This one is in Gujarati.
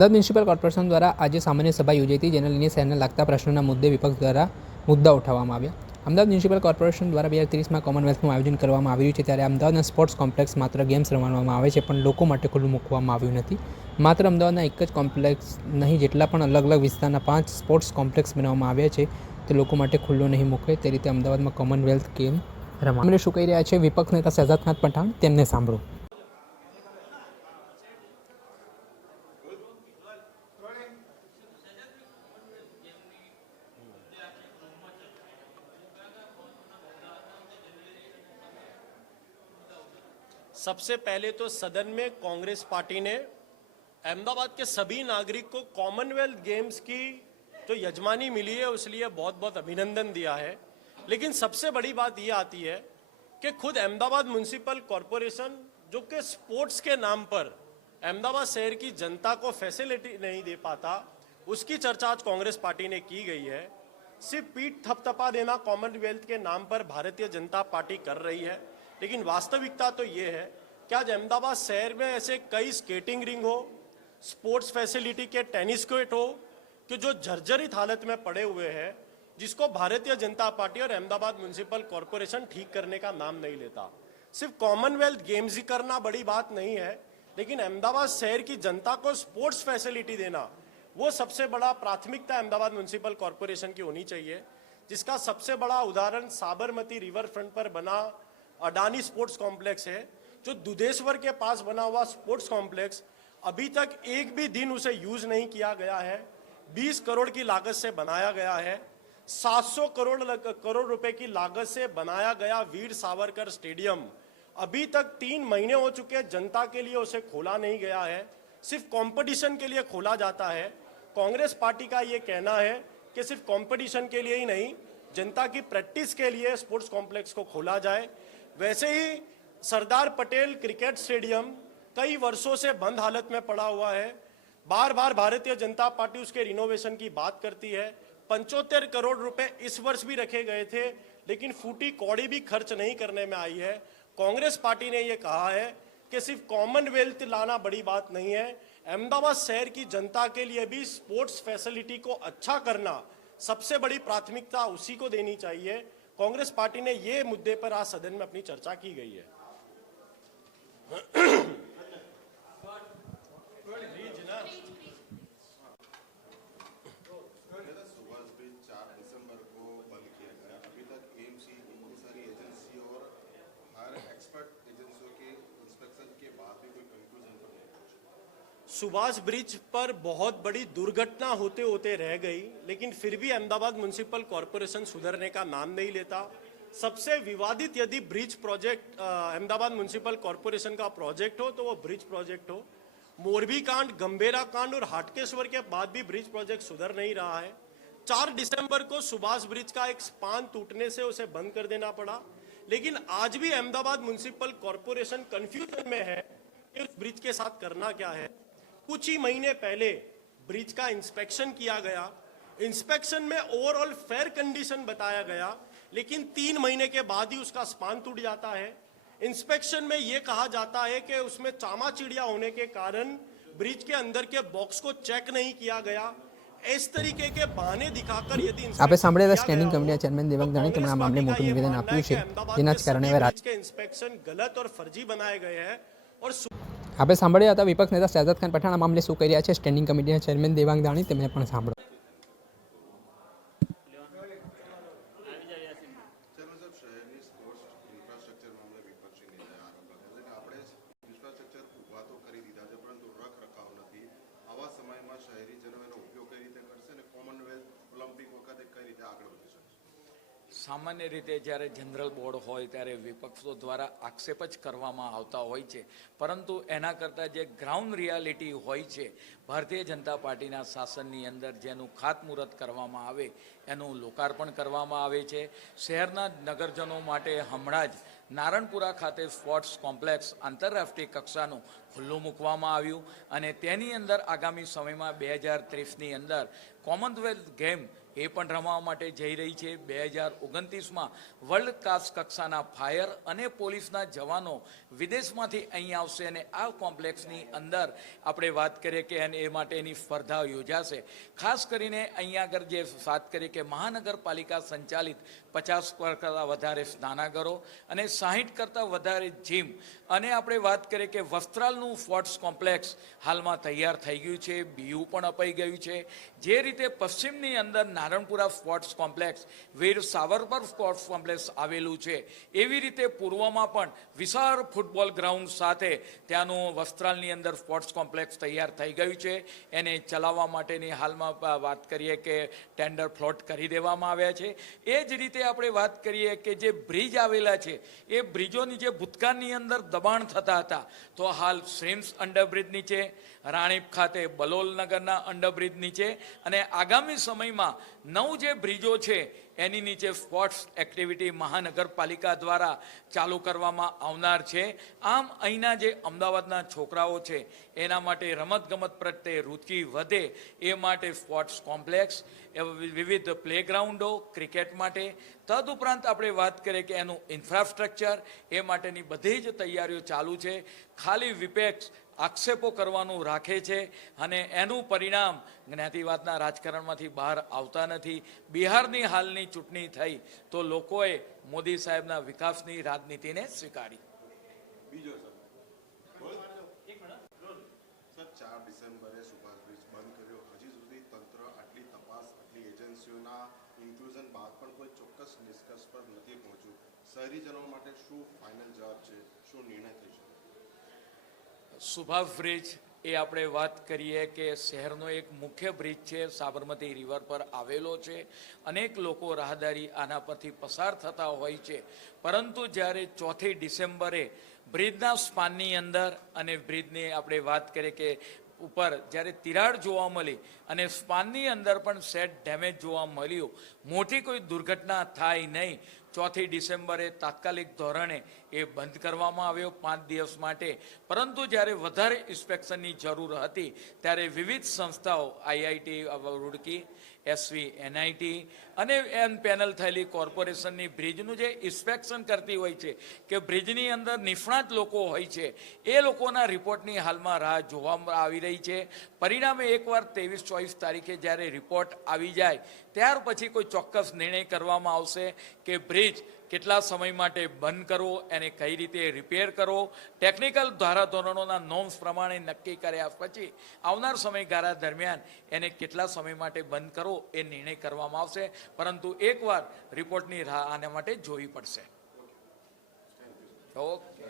અમદાવાદ મ્યુનિસિપલ કોર્પોરેશન દ્વારા આજે સામાન્ય સભા યોજાઈ હતી, જેને લઈને શહેરને લાગતા પ્રશ્નોના મુદ્દે વિપક્ષ દ્વારા મુદ્દા ઉઠાવવામાં આવ્યા. અમદાવાદ મ્યુનિસિપલ કોર્પોરેશન દ્વારા 2030માં કોમનવેલ્થનું આયોજન કરવામાં આવ્યું છે, ત્યારે અમદાવાદના સ્પોર્ટ્સ કોમ્પ્લેક્સ માત્ર ગેમ્સ રમવામાં આવે છે, પણ લોકો માટે ખુલ્લું મૂકવામાં આવ્યું નથી. માત્ર અમદાવાદના એક જ કોમ્પ્લેક્સ નહીં, જેટલા પણ અલગ અલગ વિસ્તારના 5 સ્પોર્ટ્સ કોમ્પ્લેક્સ બનાવવામાં આવ્યા છે, તે લોકો માટે ખુલ્લો નહીં મૂકે તે રીતે અમદાવાદમાં કોમનવેલ્થ ગેમ રમવામાં. શું કહી રહ્યા છે વિપક્ષ નેતા શહેજાદ ખાન પઠાણ, તેમને સાંભળો. सबसे पहले तो सदन में कांग्रेस पार्टी ने अहमदाबाद के सभी नागरिक को कॉमनवेल्थ गेम्स की जो यजमानी मिली है उसलिए बहुत बहुत अभिनंदन दिया है। लेकिन सबसे बड़ी बात ये आती है कि खुद अहमदाबाद म्युनिसिपल कॉरपोरेशन जो कि स्पोर्ट्स के नाम पर अहमदाबाद शहर की जनता को फैसिलिटी नहीं दे पाता, उसकी चर्चा आज कांग्रेस पार्टी ने की गई है। सिर्फ पीठ थपथपा देना कॉमनवेल्थ के नाम पर भारतीय जनता पार्टी कर रही है, लेकिन वास्तविकता तो ये है कि आज अहमदाबाद शहर में ऐसे कई स्केटिंग रिंग हो, स्पोर्ट्स फैसिलिटी के टेनिस कोर्ट हो कि जो जर्जरित हालत में पड़े हुए हैं, जिसको भारतीय जनता पार्टी और अहमदाबाद म्युनिसिपल कॉरपोरेशन ठीक करने का नाम नहीं लेता। सिर्फ कॉमनवेल्थ गेम्स ही करना बड़ी बात नहीं है, लेकिन अहमदाबाद शहर की जनता को स्पोर्ट्स फैसिलिटी देना वो सबसे बड़ा प्राथमिकता अहमदाबाद म्युनिसिपल कॉरपोरेशन की होनी चाहिए। जिसका सबसे बड़ा उदाहरण साबरमती रिवर फ्रंट पर बना अडानी स्पोर्ट्स कॉम्प्लेक्स है, जो दुधेश्वर के पास बना हुआ स्पोर्ट्स कॉम्प्लेक्स अभी तक एक भी दिन उसे यूज नहीं किया गया है। 20 करोड़ की लागत से बनाया गया है। 700 करोड़ रुपए की लागत से बनाया गया वीर सावरकर स्टेडियम अभी तक 3 महीने हो चुके हैं, जनता के लिए उसे खोला नहीं गया है, सिर्फ कंपटीशन के लिए खोला जाता है। कांग्रेस पार्टी का ये कहना है कि सिर्फ कंपटीशन के लिए ही नहीं, जनता की प्रैक्टिस के लिए स्पोर्ट्स कॉम्प्लेक्स को खोला जाए। वैसे ही सरदार पटेल क्रिकेट स्टेडियम कई वर्षों से बंद हालत में पड़ा हुआ है। बार बार भारतीय जनता पार्टी उसके रिनोवेशन की बात करती है। 75 करोड़ रुपए इस वर्ष भी रखे गए थे, लेकिन फूटी कौड़ी भी खर्च नहीं करने में आई है। कांग्रेस पार्टी ने यह कहा है कि सिर्फ कॉमनवेल्थ लाना बड़ी बात नहीं है, अहमदाबाद शहर की जनता के लिए भी स्पोर्ट्स फैसिलिटी को अच्छा करना सबसे बड़ी प्राथमिकता उसी को देनी चाहिए। कांग्रेस पार्टी ने ये मुद्दे पर आज सदन में अपनी चर्चा की गई है। सुभाष ब्रिज पर बहुत बड़ी दुर्घटना होते होते रह गई, लेकिन फिर भी अहमदाबाद म्युनिसिपल कॉरपोरेशन सुधरने का नाम नहीं लेता। सबसे विवादित यदि bridge project Ahmedabad municipal corporation का प्रोजेक्ट हो तो वो ब्रिज प्रोजेक्ट हो। मोरबी कांड, गंभीरा कांड और हाटकेश्वर के बाद भी ब्रिज प्रोजेक्ट सुधर नहीं रहा है। 4 दिसंबर को सुभाष ब्रिज का एक स्पान टूटने से उसे बंद कर देना पड़ा, लेकिन आज भी अहमदाबाद म्युनिसिपल कॉरपोरेशन कंफ्यूजन में है कि उस ब्रिज के साथ करना क्या है। कुछ ही महीने पहले ब्रिज का इंस्पेक्शन किया गया। इंस्पेक्शन में ओवरऑल फेयर कंडीशन बताया गया, लेकिन 3 महीने के बाद ही उसका स्पान टूट जाता है। इंस्पेक्शन में यह कहा जाता है कि उसमें चामा चिड़िया होने के कारण ब्रिज के अंदर के बॉक्स को चेक नहीं किया गया। इस तरीके के बहाने दिखाकर यदि आपे सांभळेला स्टैंडिंग कमिटीના ચેરમેન દેવક દાણી તેમણે આ મામલે મોટું નિવેદન આપ્યું છે, જેના જ કારણે હવે के इंस्पेक्शन गलत और फर्जी बनाए गए हैं। और आपे सांभळ्या હતા વિપક્ષ નેતા શહેજાદ ખાન પઠાણ આ મામલે શું કહી રહ્યા છે. સ્ટેન્ડિંગ કમિટીના ચેરમેન દેવાંગ દાણી, તેમને પણ સાંભળો. સામાન્ય રીતે જ્યારે જનરલ બોર્ડ હોય ત્યારે વિપક્ષો દ્વારા આક્ષેપ જ કરવામાં આવતા હોય છે, પરંતુ એના કરતાં જે ગ્રાઉન્ડ રિયાલિટી હોય છે, ભારતીય જનતા પાર્ટીના શાસનની અંદર જેનું ખાતમુહૂર્ત કરવામાં આવે એનું લોકાર્પણ કરવામાં આવે છે. શહેરના નગરજનો માટે હમણાં જ નારણપુરા ખાતે સ્પોર્ટ્સ કોમ્પ્લેક્સ આંતરરાષ્ટ્રીય કક્ષાનું ખુલ્લું મૂકવામાં આવ્યું અને તેની અંદર આગામી સમયમાં 2030ની અંદર કોમનવેલ્થ ગેમ એ પણ રમવા માટે જઈ રહી છે. 2029માં વર્લ્ડ ક્લાસ કક્ષાના ફાયર અને પોલીસના જવાનો વિદેશમાંથી અહીં આવશે અને આ કોમ્પ્લેક્સની અંદર આપણે વાત કરીએ કે એ માટેની સ્પર્ધા યોજાશે. ખાસ કરીને અહીંયા આગળ જે વાત કરીએ કે મહાનગરપાલિકા સંચાલિત 50 કરતાં વધારે સ્નાનાગરો અને 60 કરતાં વધારે જીમ અને આપણે વાત કરીએ કે વસ્ત્રાલનું સ્પોર્ટ્સ કોમ્પ્લેક્સ હાલમાં તૈયાર થઈ ગયું છે. બીયુ પણ અપાઈ ગયું છે. જે રીતે પશ્ચિમની અંદર નારણપુરા સ્પોર્ટ્સ કોમ્પ્લેક્સ, વીર સાવરકર સ્પોર્ટ્સ કોમ્પ્લેક્સ આવેલું છે, એવી રીતે પૂર્વમાં પણ વિશાળ ફૂટબોલ ગ્રાઉન્ડ સાથે ત્યાંનું વસ્ત્રાલની અંદર સ્પોર્ટ્સ કોમ્પ્લેક્સ તૈયાર થઈ ગયું છે. એને ચલાવવા માટેની હાલમાં વાત કરીએ કે ટેન્ડર ફ્લોટ કરી દેવામાં આવ્યા છે. એ જ રીતે આપણે વાત કરીએ કે જે બ્રિજ આવેલા છે એ બ્રિજોની જે ભૂતકાળની અંદર દબાણ થતા હતા તો હાલ શ્રીમ્સ અંડરબ્રિજ નીચે, રાણીપ ખાતે બલોલનગરના અંડરબ્રિજ નીચે અને આગામી સમયમાં 9 જે બ્રિજો છે એની નીચે સ્પોર્ટ્સ એક્ટિવિટી મહાનગરપાલિકા દ્વારા ચાલુ કરવામાં આવનાર છે. આમ અહીંના જે અમદાવાદના છોકરાઓ છે એના માટે રમતગમત પ્રત્યે રુચિ વધે એ માટે સ્પોર્ટ્સ કોમ્પ્લેક્સ, વિવિધ પ્લેગ્રાઉન્ડો ક્રિકેટ માટે, તદુપરાંત આપણે વાત કરીએ કે એનું ઇન્ફ્રાસ્ટ્રક્ચર એ માટેની બધી જ તૈયારીઓ ચાલુ છે. ખાલી વિપેક્ષ આક્ષેપો કરવાનું રાખે છે અને એનું પરિણામ જ્ઞાતિવાદના રાજકારણમાંથી બહાર આવતા નથી. બિહારની હાલની ચૂંટણી થઈ તો લોકોએ મોદી સાહેબના વિકાસની રાજનીતિને સ્વીકારી. બીજો સર 4 ડિસેમ્બરે સુભાષ બ્રિજ બંધ કર્યો. હજી સુધી તંત્ર આટલી તપાસ, આટલી એજન્સીઓના ઇન્ક્લુઝન બાદ પણ કોઈ ચોક્કસ નિષ્કર્ષ પર નથી પહોંચ્યું. શહેરીજનો માટે શું ફાઇનલ જવાબ છે, શું નિર્ણય થઈ શકે? સુભાષ બ્રિજ એ આપણે વાત કરીએ કે શહેરનો એક મુખ્ય બ્રિજ છે, સાબરમતી રિવર પર આવેલો છે. અનેક લોકો રાહદારી આના પરથી પસાર થતા હોય છે, પરંતુ જ્યારે 4 ડિસેમ્બરે બ્રિજના સ્પાનની અંદર અને બ્રિજની આપણે વાત કરીએ કે ઉપર જ્યારે તિરાડ જોવા મળી અને સ્પાનની અંદર પણ સેટ ડેમેજ જોવા મળ્યું, મોટી કોઈ દુર્ઘટના થાય નહીં, 4 ડિસેમ્બરે તાત્કાલિક ધોરણે એ બંધ કરવામાં આવ્યો 5 દિવસ માટે. પરંતુ જ્યારે વધારે ઇન્સ્પેક્શનની જરૂર હતી ત્યારે વિવિધ સંસ્થાઓ આઈઆઈટી રૂડકી, એસવી એનઆઈટી અને એમ પેનલ થયેલી કોર્પોરેશનની બ્રિજનું જે ઇન્સ્પેક્શન કરતી હોય છે કે બ્રિજની અંદર નિષ્ણાત લોકો હોય છે એ લોકોના રિપોર્ટની હાલમાં રાહ જોવામાં આવી રહી છે. પરિણામે એકવાર 23-24 તારીખે જ્યારે રિપોર્ટ આવી જાય ત્યાર પછી કોઈ ચોક્કસ નિર્ણય કરવામાં આવશે કે બ્રિજ કેટલા સમય માટે બંધ કરવો, એને કઈ રીતે રિપેર કરવો, ટેકનિકલ ધારાધોરણોના નોર્મ્સ પ્રમાણે નક્કી કર્યા પછી આવનાર સમયગાળા દરમિયાન એને કેટલા સમય માટે બંધ કરવો એ નિર્ણય કરવામાં આવશે. પરંતુ એકવાર રિપોર્ટની રાહ આના માટે જોવી પડશે. ઓકે.